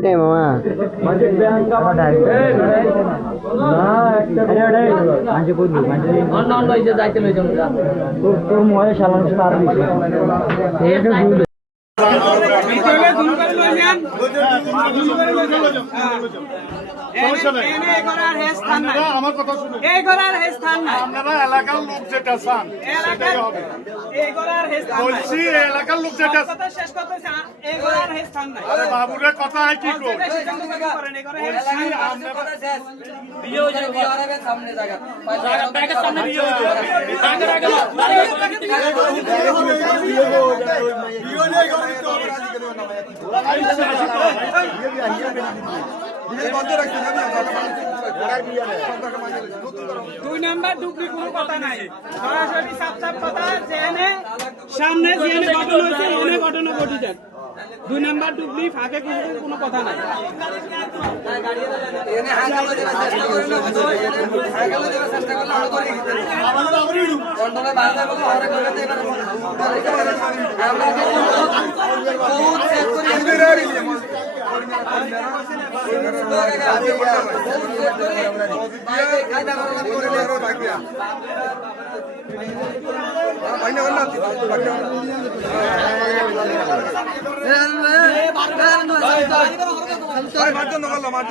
কিটাই মামা তোর মজা সালান স্টার আমার কথা শুনুন, আপনারা এলাকার লোক যেটা চান সেটাই হবে। বলছি এলাকার লোক যেটা আরে বাবুরের কথা কি কর দুই নাম্বার ডুবলি কোনো কথা নাই, সরাসরি সাপ সাপ কথা। জেনে সামনে জেনে ঘটনা হয়েছে, মনে ঘটনা ঘটি যাক। দুই নাম্বার ডুবলি ফাঁকে কোনো কথা নাই। মার্জন